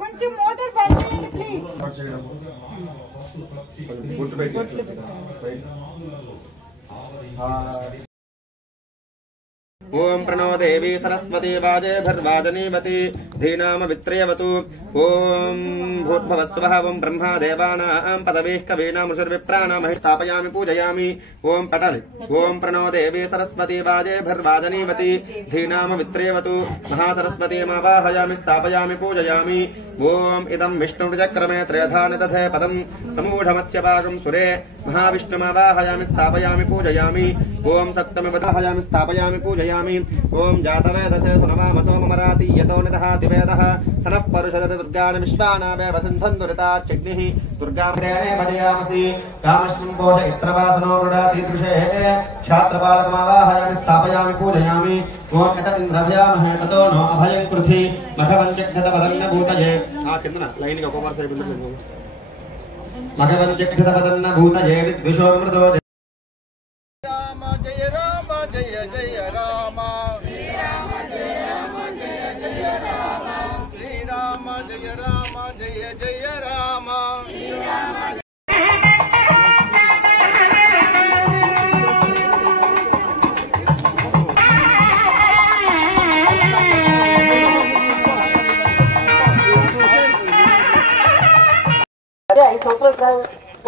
కొంచెం మోటార్ బంద్ చేయండి ప్లీజ్. ओम प्रणो देवी सरस्वती वाजेभिर्वाजनीवती धीनाम वित्रयवतु। ओम भूर्भुवस्सुवः ओम ब्रह्मा देवानां पदवीः कवीनामुषुर्विप्राणां स्थापयामि पूजयामि। ओम पटल ओम प्रणो देवी सरस्वती वाजेभिर्वाजनीवती धीनाम वित्रयवतु महासरस्वतीमावाहयामि स्थापयामि पूजयामि। ओम इदं विष्णुचक्रमे त्रयधानि तथे पदं समूढमस्य भागं सुरे महाविष्णुमावाहयामि स्थापयामि पूजयामि। ओम सप्तमिवदाहयामि स्थापयामि पूजयामि। ओम जातवेदसे सुनवामसोमराति यतो निदहाति वेदः सनः परुषदति दुर्गाणि विश्वानावेव सिन्धन्तुरिताच्चिग्निः दुर्गादेवे भजयामसि। कामश्वं कोश इत्रवासनो वृडातीदृशे क्षात्रपालकमावाहयामि स्थापयामि पूजयामि। ओम एतदिन्द्रभयामहे ततो नो अभयं कृधि मघवञ्चिग्धतपदन्नभूतये किन्दन लैनिक ఒక వరుస బిందులు मघवञ्चिग्धतपदन्नभूतये विद्विषोऽमृतो राम जय राम जय जय राम श्री राम जय राम जय जय राम श्री राम जय राम जय जय राम श्री राम అదే 5 సంవత్సరాల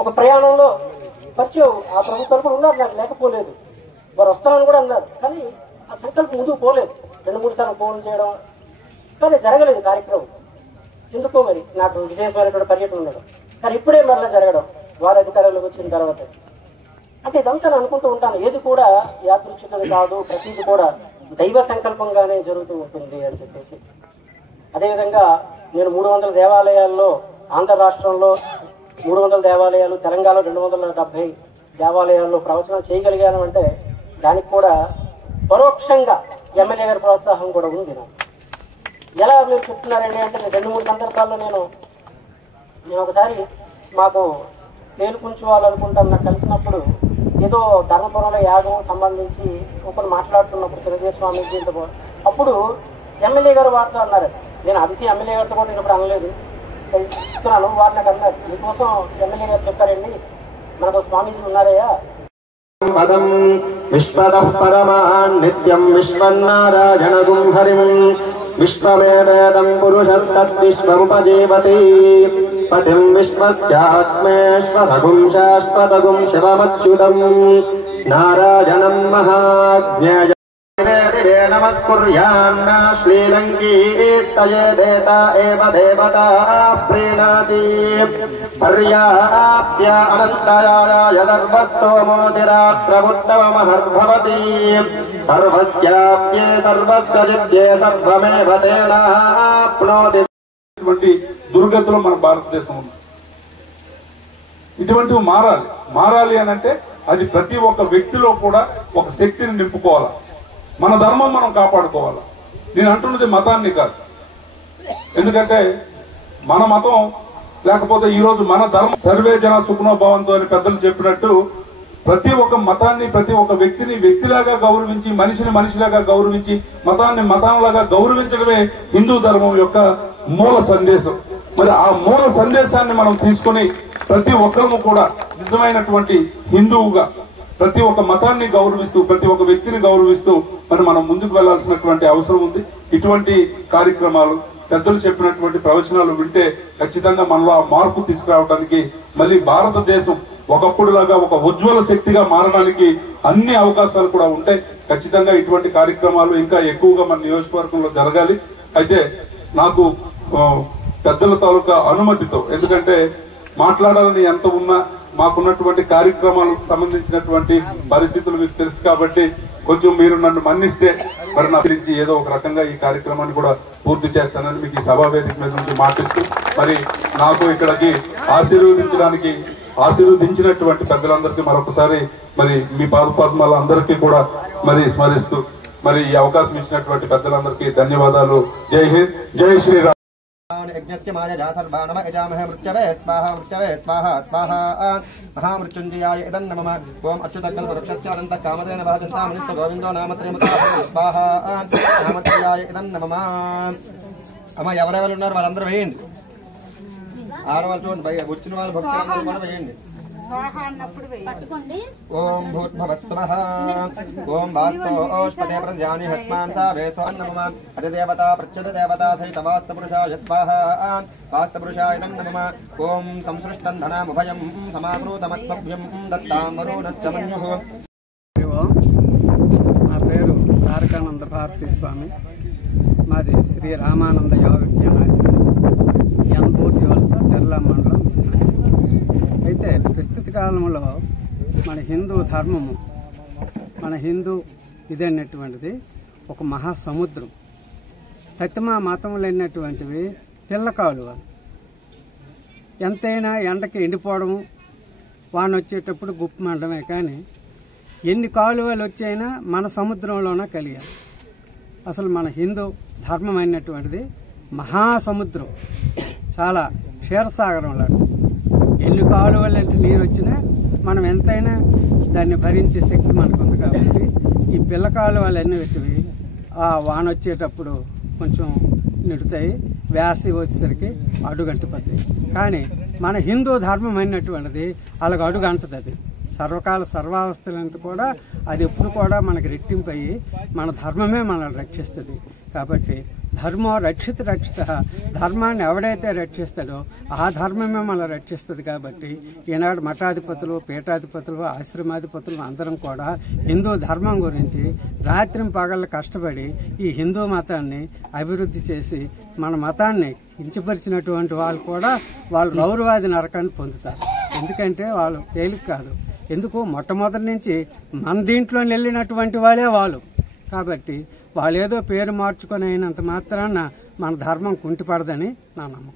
ఒక ప్రయాణంలో పరిచయం ఆ ప్రభుత్వం కూడా ఉన్నారు, నాకు లేకపోలేదు. వారు వస్తామని కూడా అన్నారు, కానీ ఆ సంకల్పం ముందుకు పోలేదు. 2-3 సార్లు ఫోన్ చేయడం కానీ జరగలేదు కార్యక్రమం. ఎందుకో మరి నాకు విజయస్వామి పర్యటన ఉండడం, కానీ ఇప్పుడే మరలా జరగడం వారి అధికారంలోకి వచ్చిన తర్వాత. అంటే ఇదంతా నేను అనుకుంటూ ఉంటాను, ఏది కూడా యాదృచ్ఛికం కాదు, ప్రతిది కూడా దైవ సంకల్పంగానే జరుగుతూ ఉంటుంది అని చెప్పేసి. అదేవిధంగా నేను 300 దేవాలయాల్లో, ఆంధ్ర రాష్ట్రంలో 300 దేవాలయాలు, తెలంగాణలో 270 దేవాలయాల్లో ప్రవచనం చేయగలిగాను అంటే దానికి కూడా పరోక్షంగా ఎమ్మెల్యే గారి ప్రోత్సాహం కూడా ఉంది నాకు. ఎలా మీరు చెప్తున్నారండి అంటే 2-3 సందర్భాల్లో నేను ఒకసారి మాకు తేలుకుంచుకోవాలనుకుంటాను, నాకు కలిసినప్పుడు ఏదో ధర్మపురంలో యాగం సంబంధించి ఒకరు మాట్లాడుతున్నప్పుడు చిరంజీవి స్వామీజీతో, అప్పుడు ఎమ్మెల్యే గారు వారితో అన్నారు. నేను ఆ విషయం ఎమ్మెల్యే గారితో కూడా నేను ఇప్పుడు అనలేదు, చెప్తున్నాను. వారు నాకు అన్నారు, మీకోసం ఎమ్మెల్యే గారు చెప్పారండి, మనకు స్వామీజీ ఉన్నారయ్యా. పదం విశ్వతః పరమాన్ నిత్యం విశ్వన్నారాయణగుం హరిం విశ్వమేవేదం పురుషస్తద్విశ్వముపజీవతి పతిం విశ్వస్యాత్మేశ్వరగుం శాశ్వతగుం శివమచ్యుతం నారాయణం మహాజ్ఞేయ नमस्कुर्यान्न श्रीलङ्कीर्तयेदेत एव देवता प्रीणाति पर्याप्य अनन्तराय सर्वस्तोमोदिरात्रमुत्तममहर्भवति सर्वस्याप्ये सर्वस्य जिद्ये सर्वमेव तेनाप्नोति। ఇటువంటి దుర్గతులు మన భారతదేశం ఉంది. ఇటువంటివి మారాలి అని అంటే అది ప్రతి ఒక్క వ్యక్తిలో కూడా ఒక శక్తిని నింపుకోవాలి. మన ధర్మం మనం కాపాడుకోవాలి. నేను అంటున్నది మతాన్ని కాదు, ఎందుకంటే మన మతం లేకపోతే ఈ రోజు మన ధర్మం సర్వే జన సుఖనో భవంతు అని పెద్దలు చెప్పినట్టు ప్రతి ఒక్క మతాన్ని, ప్రతి ఒక్క వ్యక్తిని వ్యక్తిలాగా గౌరవించి, మనిషిని మనిషిలాగా గౌరవించి, మతాన్ని మతంలాగా గౌరవించడమే హిందూ ధర్మం యొక్క మూల సందేశం. మరి ఆ మూల సందేశాన్ని మనం తీసుకుని ప్రతి ఒక్కరము కూడా నిజమైనటువంటి హిందువుగా ప్రతి ఒక్క మతాన్ని గౌరవిస్తూ, ప్రతి ఒక్క వ్యక్తిని గౌరవిస్తూ మరి మనం ముందుకు వెళ్లాల్సినటువంటి అవసరం ఉంది. ఇటువంటి కార్యక్రమాలు, పెద్దలు చెప్పినటువంటి ప్రవచనాలు వింటే ఖచ్చితంగా మనలో ఆ మార్పు తీసుకురావడానికి, మళ్ళీ భారతదేశం ఒకప్పుడులాగా ఒక ఉజ్వల శక్తిగా మారడానికి అన్ని అవకాశాలు కూడా ఉంటాయి. ఖచ్చితంగా ఇటువంటి కార్యక్రమాలు ఇంకా ఎక్కువగా మన నియోజకవర్గంలో జరగాలి. అయితే నాకు పెద్దల తాలూకా అనుమతితో, ఎందుకంటే మాట్లాడాలని ఎంత ఉన్నా మాకున్నటువంటి కార్యక్రమాలకు సంబంధించినటువంటి పరిస్థితులు మీకు తెలుసు కాబట్టి కొంచెం మీరు నన్ను మన్నిస్తే మరి నా గురించి ఏదో ఒక రకంగా ఈ కార్యక్రమాన్ని కూడా పూర్తి చేస్తానని మీకు ఈ సభా వేదిక మీద నుంచి మాటిస్తూ, మరి నాకు ఇక్కడికి ఆశీర్వదించినటువంటి పెద్దలందరికీ మరొకసారి మరి మీ పాదపద్మాల అందరికీ కూడా మరి స్మరిస్తూ మరి ఈ అవకాశం ఇచ్చినటువంటి పెద్దలందరికీ ధన్యవాదాలు. జై హింద్, జై శ్రీరామ్. यज्ञस्य मायजा सर्वानम यजामहे मृत्यवे स्वाहा स्वाहा महामृत्युञ्जयाय इदं नमः। ओम अच्युतकल्पवृक्षस्य अनन्तः कामधेन वहदन्तामनित्य गोविन्दो नामत्रयमुत्तमः स्वाहा नामत्रयाय इदं नमः। అమ్మ ఎవరెవరు ఉన్నారు వాళ్ళందరూ వేయండి. ఆడవాళ్ళు చూడండి, వచ్చిన వాళ్ళు భక్తులందరూ కూడా వేయండి. ఓం భూర్భువస్సువః ఓం వాస్తోష్పదే ప్రజాని హస్మాన్ సావేశో నమః అధిదేవతా ప్రత్యదేవతా సహిత వాస్తపురుషాయ స్వాహా వాస్తపురుషాయ నమః ఓం సంసృష్టం ధనాముభయం సమాకృతమస్మభ్యం దత్తాం వరుణస్య మన్యుః. నా పేరు తారకానంద భారతీ స్వామి. మాది శ్రీ రామానంద యోగ విజ్ఞానాశ్రమం, ఎన్బూర్తి వలస, తెల్ల మండలం. అయితే ప్రస్తుత కాలంలో మన హిందూ ధర్మము, మన హిందూ ఇదన్నటువంటిది ఒక మహాసముద్రం. తత్తిమా మతములు అయినటువంటివి పిల్ల కాలువలు. ఎంతైనా ఎండకి ఎండిపోవడము, వాన వచ్చేటప్పుడు గుప్పు మండమే. కానీ ఎన్ని కాలువలు వచ్చైనా మన సముద్రంలోనే కలిగారు. అసలు మన హిందూ ధర్మం అయినటువంటిది మహాసముద్రం, చాలా క్షీరసాగరం లాంటి. ఎన్ని కాలువలు అంటే నీరు వచ్చినా మనం ఎంతైనా దాన్ని భరించే శక్తి మనకు ఉంది. కాబట్టి ఈ పిల్ల కాలువలు అన్నీ పెట్టివి ఆ వాన వచ్చేటప్పుడు కొంచెం నిడుతాయి, వేసి వచ్చేసరికి అడుగంటిపోతాయి. కానీ మన హిందూ ధర్మం అయినటువంటిది అలాగ అడుగంటది. అది సర్వకాల సర్వావస్థలంతా కూడా అది ఎప్పుడు కూడా మనకి రెట్టింపు అయ్యి మన ధర్మమే మనల్ని రక్షిస్తుంది. కాబట్టి ధర్మో రక్షిత రక్షిత, ధర్మాన్ని ఎవడైతే రక్షిస్తాడో ఆ ధర్మమే మనల్ని రక్షిస్తుంది. కాబట్టి ఈనాడు మఠాధిపతులు, పీఠాధిపతులు, ఆశ్రమాధిపతులు అందరం కూడా హిందూ ధర్మం గురించి రాత్రి పగళ్ళు కష్టపడి ఈ హిందూ మతాన్ని అభివృద్ధి చేసి మన మతాన్ని కించపరిచినటువంటి వాళ్ళు కూడా వాళ్ళు రౌరవాది నరకాన్ని పొందుతారు. ఎందుకంటే వాళ్ళు తేలిక కాదు. ఎందుకు మొట్టమొదటి నుంచి మన దీంట్లో వెళ్ళినటువంటి వాళ్ళే వాళ్ళు. కాబట్టి వాళ్ళు ఏదో పేరు మార్చుకొని అయినంత మాత్రాన మన ధర్మం కుంటిపడదని నా నమ్మకం.